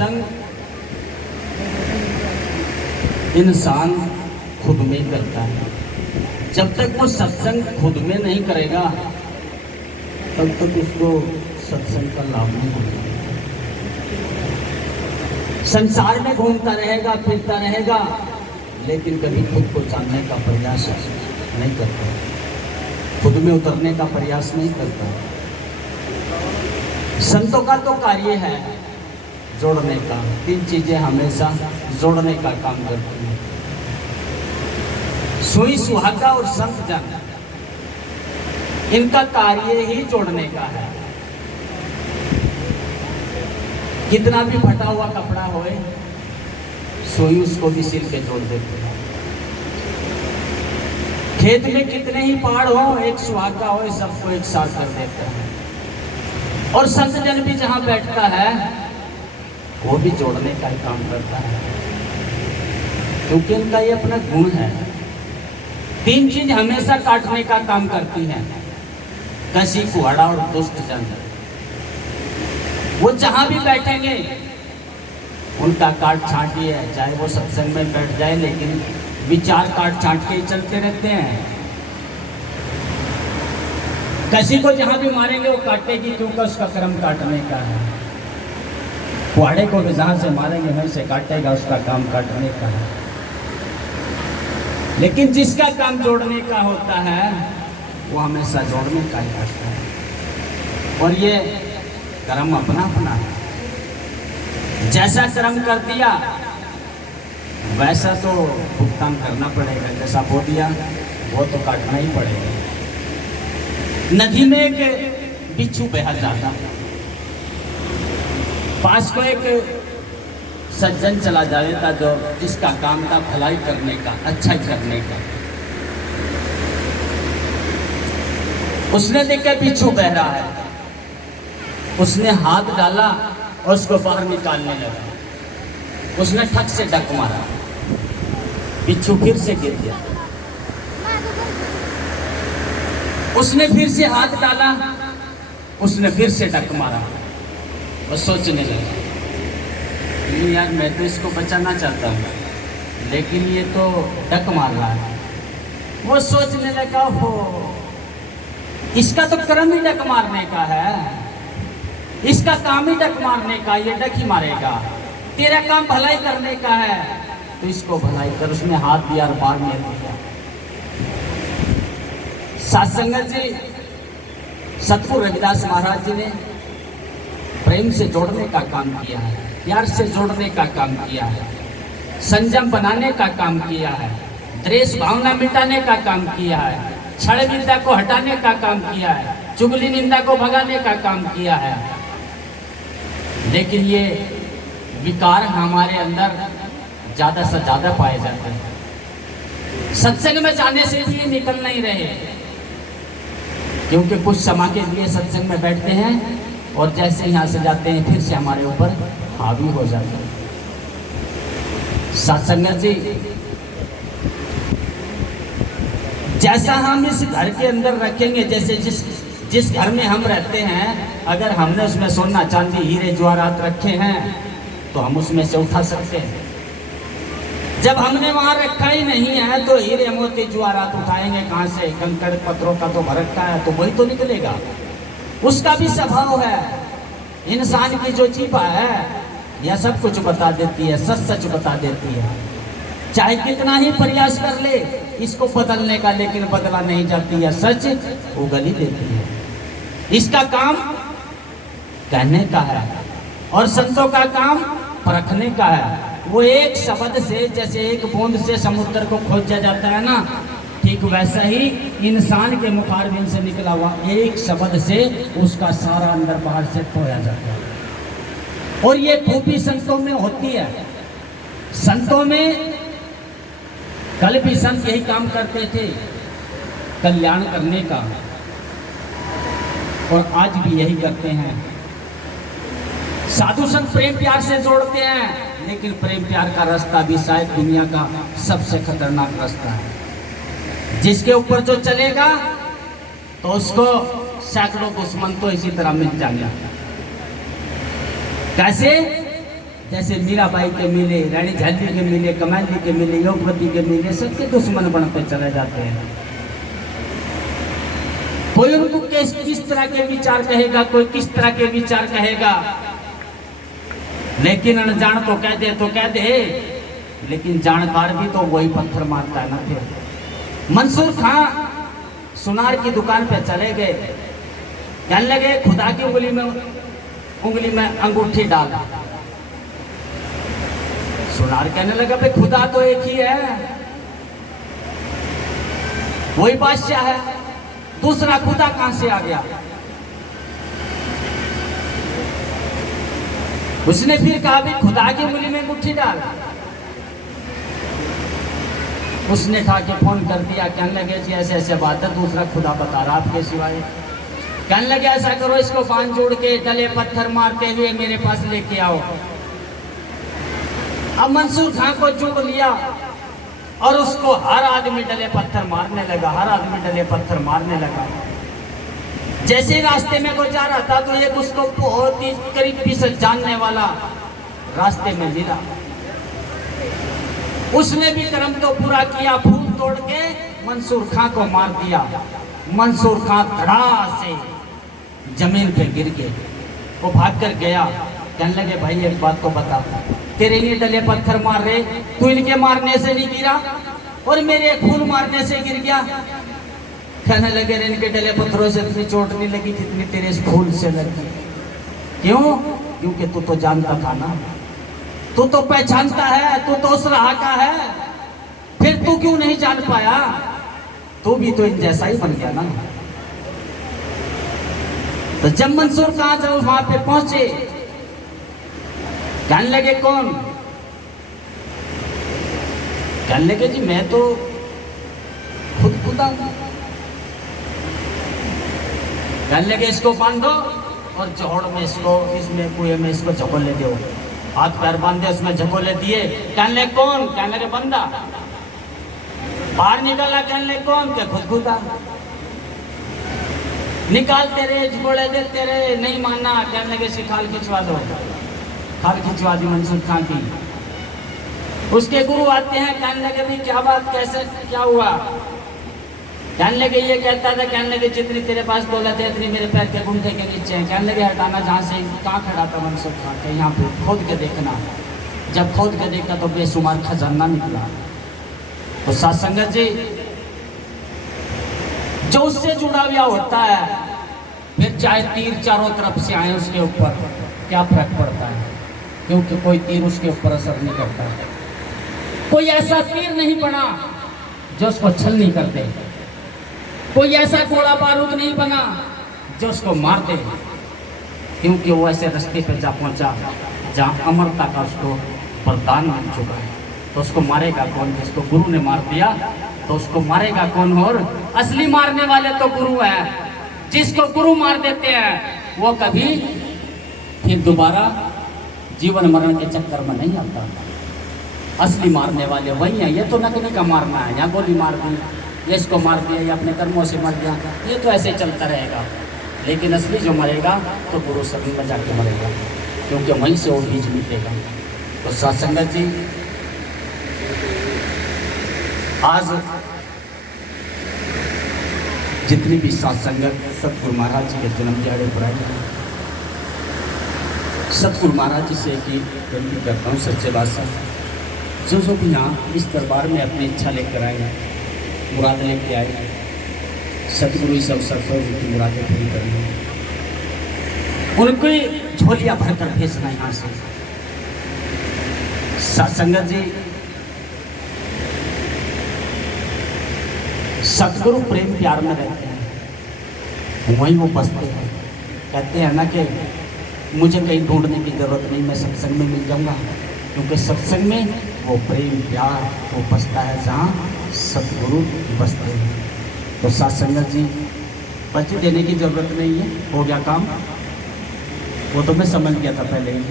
सत्संग इंसान खुद में करता है। जब तक वो सत्संग खुद में नहीं करेगा तब तक उसको सत्संग का लाभ नहीं होगा। संसार में घूमता रहेगा, फिरता रहेगा, लेकिन कभी खुद को जानने का प्रयास नहीं करता, खुद में उतरने का प्रयास नहीं करता। संतों का तो कार्य है जोड़ने का। तीन चीजें हमेशा जोड़ने का काम करती हैं, सुई सुहागा और संत जन। इनका कार्य ही जोड़ने का है। कितना भी फटा हुआ कपड़ा होए, सुई उसको भी सिल के जोड़ देते हैं। खेत में कितने ही पहाड़ हो, एक सुहागा हो, सबको एक साथ कर देते हैं। और संत जन भी जहां बैठता है वो भी जोड़ने का ही काम करता है, क्योंकि इनका ये अपना गुण है। तीन चीज हमेशा काटने का काम करती है, कसी, कुहाड़ा और दुष्ट जन। वो जहां भी बैठेंगे उनका काट छांट ही है, चाहे वो सत्संग में बैठ जाए, लेकिन विचार काट छांट के ही चलते रहते हैं। किसी को जहां भी मारेंगे वो काटेगी, क्योंकि उसका कर्म काटने का है। कुहाड़े को भी जहां से मारेंगे वहीं से काटेगा, उसका काम काटने का है। लेकिन जिसका काम जोड़ने का होता है वो हमेशा जोड़ने का ही करता है। और ये कर्म अपना अपना है। जैसा कर्म कर दिया वैसा तो भुगतान करना पड़ेगा, जैसा बो दिया वो तो काटना ही पड़ेगा। नदी में एक बिच्छू बहा जाता, पास को एक सज्जन चला जाता जो जिसका काम था भलाई करने का, अच्छाई करने का। उसने देखा बिच्छू बह रहा है, उसने हाथ डाला और उसको बाहर निकालने लगा। उसने ठक से डक मारा, बिच्छू फिर से गिर गया। उसने फिर से हाथ डाला, उसने फिर से डक मारा। वो सोचने लगा, यार मैं तो इसको बचाना चाहता हूँ, लेकिन ये तो डक मार रहा है। वो सोचने लगा, हो इसका तो कर्म ही डक मारने का है, इसका काम ही डक मारने का, ये डक ही मारेगा। तेरा काम भलाई करने का है तो इसको भलाई कर। उसने हाथ दिया और बाहर निकल दिया। सत्संगत जी, सतगुरु रविदास महाराज जी ने प्रेम से जोड़ने का काम किया है, प्यार से जोड़ने का काम किया है, संयम बनाने का काम किया है, द्वेष भावना मिटाने का काम किया है, छल निंदा को हटाने का काम किया है, चुगली निंदा को भगाने का काम किया है। लेकिन ये विकार हमारे अंदर ज्यादा से ज्यादा पाए जाते हैं। सत्संग में जाने से भी निकल नहीं रहे, क्योंकि कुछ समय के लिए सत्संग में बैठते हैं और जैसे यहाँ से जाते हैं फिर से हमारे ऊपर हावी हो जाते हैं। सत्संगत जी, जैसा हम इस घर के अंदर रखेंगे, जैसे जिस घर में हम रहते हैं, अगर हमने उसमें सोना चांदी हीरे जवाहरात रखे हैं तो हम उसमें से उठा सकते हैं। जब हमने वहां रखा ही नहीं है तो हीरे मोती जवाहरात उठाएंगे कहां से? कंकड़ पत्थरों का तो भर रखा है, तो वही तो निकलेगा। उसका भी स्वभाव है। इंसान की जो जीवा है यह सब कुछ बता देती है, सच सच बता देती है। चाहे कितना ही प्रयास कर ले इसको बदलने का, लेकिन बदला नहीं जाती है, सच उगल ही देती है। इसका काम कहने का है और संतों का काम परखने का है। वो एक शब्द से, जैसे एक बूंद से समुद्र को खोजा जाता है ना, ठीक वैसा ही इंसान के मुखारबिन से निकला हुआ एक शब्द से उसका सारा अंदर बाहर से खोया जाता है। और ये खूबी संतों में होती है। संतों में कल भी संत यही काम करते थे, कल्याण करने का, और आज भी यही करते हैं। साधु संत प्रेम प्यार से जोड़ते हैं, लेकिन प्रेम प्यार का रास्ता भी शायद दुनिया का सबसे खतरनाक रास्ता है। जिसके ऊपर जो चलेगा तो उसको सैकड़ों दुश्मन तो इसी तरह मिल जाएंगे। कैसे? जैसे मीराबाई के मिले, रानी झांसी के मिले, कमाली के मिले, योगवती के मिले, सबके दुश्मन बनते चले जाते हैं। कोई उनको किस तरह के विचार कहेगा, कोई किस तरह के विचार कहेगा, लेकिन अनजान तो कह दे, लेकिन जानकार भी तो वही पत्थर मारता है ना। फिर मंसूर खां सुनार की दुकान पे चले गए, कहने लगे खुदा की उंगली में अंगूठी डाल। सुनार कहने लगा भाई खुदा तो एक ही है, वही बादशाह है, दूसरा खुदा कहां से आ गया। उसने फिर कहा भी खुदा की उंगली में अंगूठी डाल। उसने कहा कि फोन कर दिया, कहने लगे जी ऐसे ऐसे बात है, दूसरा खुदा बता रहा आपके सिवाय। कहने लगे ऐसा करो, इसको बांध जोड़ के डले पत्थर मारते हुए मेरे पास लेके आओ। अब मंसूर खां को जोड़ लिया और उसको हर आदमी डले पत्थर मारने लगा, हर आदमी डले पत्थर मारने लगा। जैसे रास्ते में वो जा रहा था तो एक उसको बहुत ही करीबी से जानने वाला रास्ते में मिला। उसने भी कर्म तो पूरा किया, फूल तोड़ के मंसूर खां को मार दिया। मंसूर खां धड़ा से जमीन पे गिर गए। वो भाग कर गया, कहने लगे भाई एक बात तो बता, तेरे ये डले पत्थर मार रहे, तू इनके मारने से नहीं गिरा और मेरे फूल मारने से गिर गया। कहने लगे इनके डले पत्थरों से इतनी चोट नहीं लगी जितनी तेरे इस फूल से लगी। क्यों? क्योंकि तू तो जानता था ना, तू तो पहचानता है, तू तो उस राह का है, फिर तू क्यों नहीं जान पाया? तू भी तो इन जैसा ही बन गया ना। तो जब मंसूर खां जब वहां पे पहुंचे, कहने लगे कौन? कहने लगे जी मैं तो खुद खुदा हूं। कहने लगे इसको बांधो और जोड़ में इसको, इसमें कुएं में इसको झकोले दो। हाथ पैर बांधे, उसमें झकोले दिए। कहने लगे कौन? कहने लगे बंदा। बाहर निकाला, कहने लगे कौन? के खुद खुदा। निकालते रहे, झकोले देते रहे, नहीं माना। कहने लगे इसकी खाल खिंचवा दो। खाल खिंचवा दी मंसूर खां की। उसके गुरु आते हैं, कहने लगे भी क्या बात, कैसे क्या हुआ? कहने लगे ये कहता था, कहने लगे जितनी तेरे पास दौलत है इतनी मेरे पैर के घुंटे के नीचे है। कहने लगे हटाना, जहाँ से कहाँ खड़ा था मंसूर खां के, यहाँ पे खोद के देखना। जब खोद के देखा तो बेशुमार खजाना निकला। तो साथ संगत जी, जो उससे जुड़ा हुआ होता है, फिर चाहे तीर चारों तरफ से आए उसके ऊपर, क्या फर्क पड़ता है? क्योंकि कोई तीर उसके ऊपर असर नहीं करता। कोई ऐसा तीर नहीं बना जो उसको छल नहीं करते। कोई ऐसा गोला बारूद नहीं बना जो उसको मार दे, क्योंकि वो ऐसे रास्ते पे जा पहुंचा जहाँ अमरता का उसको वरदान मिल चुका है। तो उसको मारेगा कौन? जिसको गुरु ने मार दिया तो उसको मारेगा कौन? और असली मारने वाले तो गुरु है। जिसको गुरु मार देते हैं वो कभी फिर दोबारा जीवन मरण के चक्कर में नहीं आता। असली मारने वाले वही हैं। ये तो नकली का मारना है, यहाँ गोली मार दी, ये इसको मार दिया, या अपने कर्मों से मर गया, ये तो ऐसे चलता रहेगा। लेकिन असली जो मरेगा तो गुरु सभी में जाके मरेगा, क्योंकि वहीं से वो बीज मिलेगा। तो सत्संगत जी, आज जितनी भी सत्संगत सतगुरु महाराज जी के जन्म दिहाड़े पर आए, सतगुरु महाराज जी से एक विनती करता हूँ सच्चे बादशाह, जो भी यहाँ इस दरबार में अपनी इच्छा लेकर आए हैं, मुराद लेके आए हैं, सतगुरु इस अवसर पर उनकी मुरादें पूरी करनी, उनकी झोलियाँ भरकर भेजना यहाँ से। सत्संगत जी, सतगुरु प्रेम प्यार में रहते हैं, वहीं वो बसते हैं। कहते हैं ना कि मुझे कहीं ढूंढने की जरूरत नहीं, मैं सत्संग में मिल जाऊंगा, क्योंकि सत्संग में वो प्रेम प्यार वो बसता है जहाँ सतगुरु बसते हैं। तो सत्संगत जी, बच्चे देने की जरूरत नहीं है, हो गया काम, वो तो मैं समझ गया था पहले ही।